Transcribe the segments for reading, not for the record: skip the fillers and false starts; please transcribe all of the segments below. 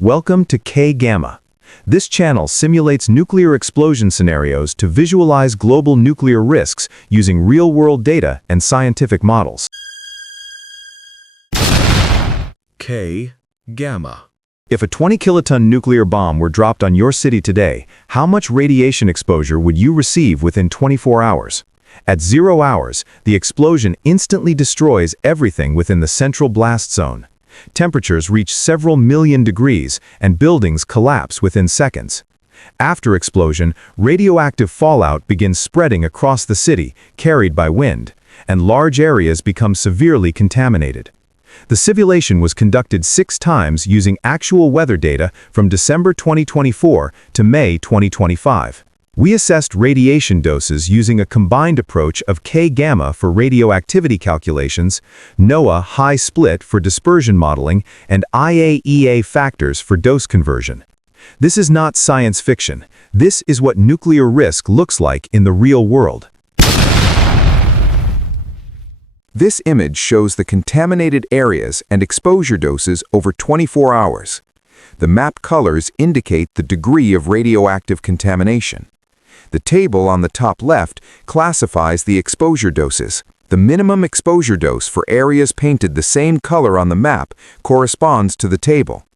Welcome to K-Gamma. This channel simulates nuclear explosion scenarios to visualize global nuclear risks using real-world data and scientific models. K-Gamma. If a 20-kiloton nuclear bomb were dropped on your city today, how much radiation exposure would you receive within 24 hours? At 0 hours, the explosion instantly destroys everything within the central blast zone. Temperatures reach several million degrees, and buildings collapse within seconds. After explosion, radioactive fallout begins spreading across the city, carried by wind, and large areas become severely contaminated. The simulation was conducted 6 times using actual weather data from December 2024 to May 2025. We assessed radiation doses using a combined approach of K-gamma for radioactivity calculations, NOAA high split for dispersion modeling, and IAEA factors for dose conversion. This is not science fiction. This is what nuclear risk looks like in the real world. This image shows the contaminated areas and exposure doses over 24 hours. The mapped colors indicate the degree of radioactive contamination. The table on the top left classifies the exposure doses. The minimum exposure dose for areas painted the same color on the map corresponds to the table.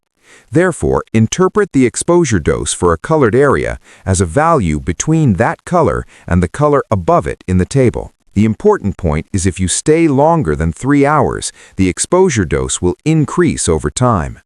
Therefore, interpret the exposure dose for a colored area as a value between that color and the color above it in the table. The important point is if you stay longer than 3 hours, the exposure dose will increase over time.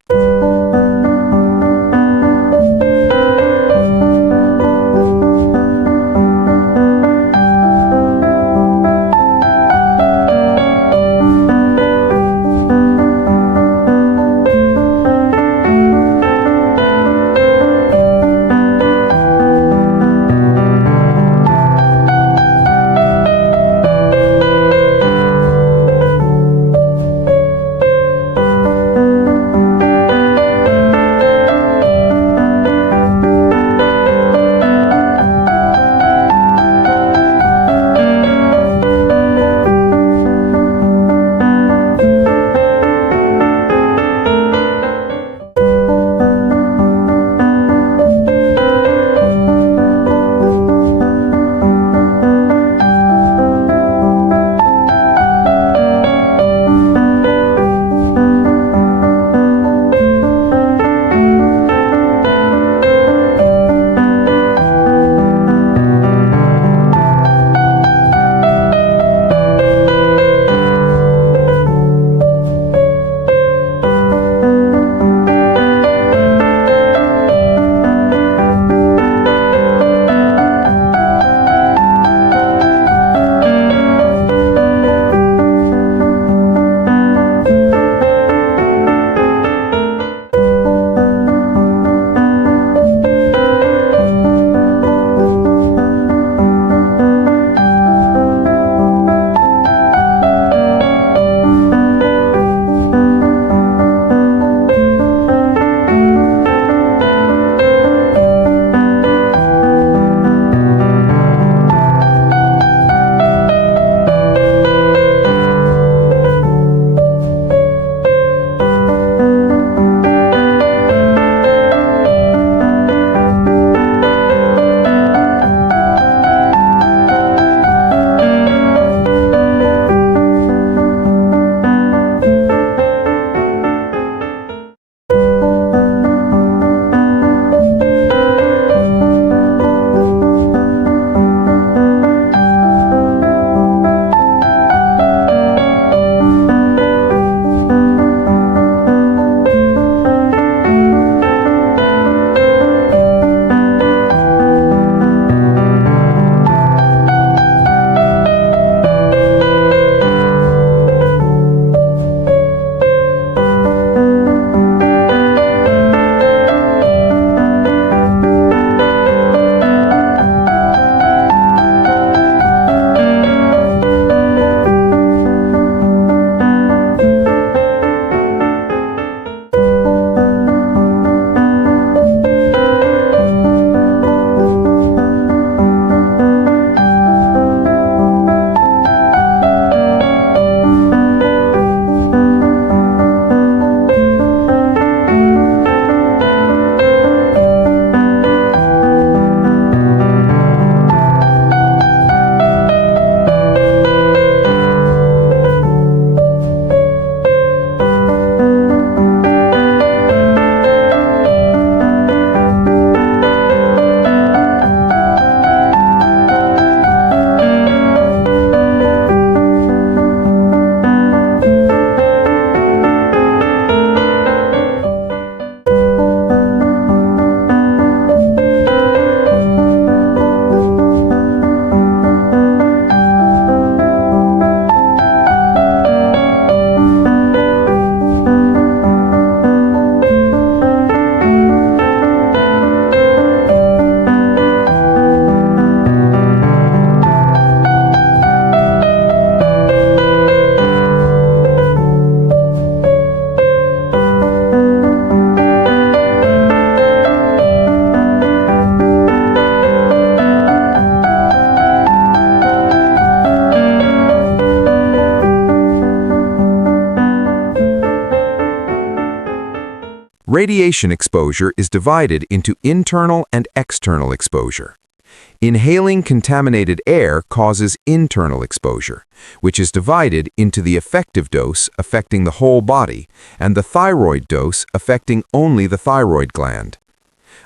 Radiation exposure is divided into internal and external exposure. Inhaling contaminated air causes internal exposure, which is divided into the effective dose affecting the whole body and the thyroid dose affecting only the thyroid gland.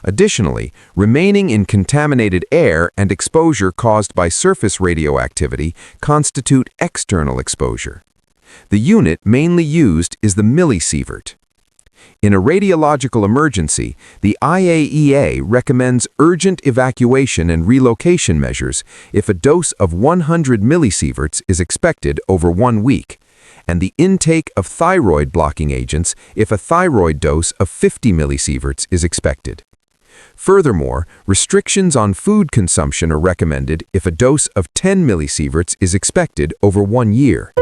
Additionally, remaining in contaminated air and exposure caused by surface radioactivity constitute external exposure. The unit mainly used is the millisievert. In a radiological emergency, the IAEA recommends urgent evacuation and relocation measures if a dose of 100 millisieverts is expected over 1 week, and the intake of thyroid-blocking agents if a thyroid dose of 50 millisieverts is expected. Furthermore, restrictions on food consumption are recommended if a dose of 10 millisieverts is expected over 1 year.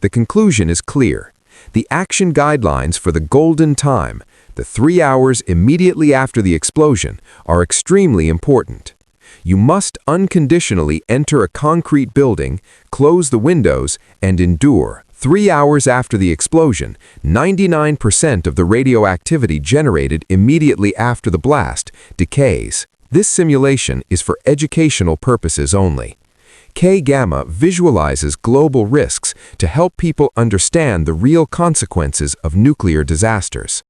The conclusion is clear. The action guidelines for the golden time, the 3 hours immediately after the explosion, are extremely important. You must unconditionally enter a concrete building, close the windows, and endure. 3 hours after the explosion, 99% of the radioactivity generated immediately after the blast decays. This simulation is for educational purposes only. K-gamma visualizes global risks to help people understand the real consequences of nuclear disasters.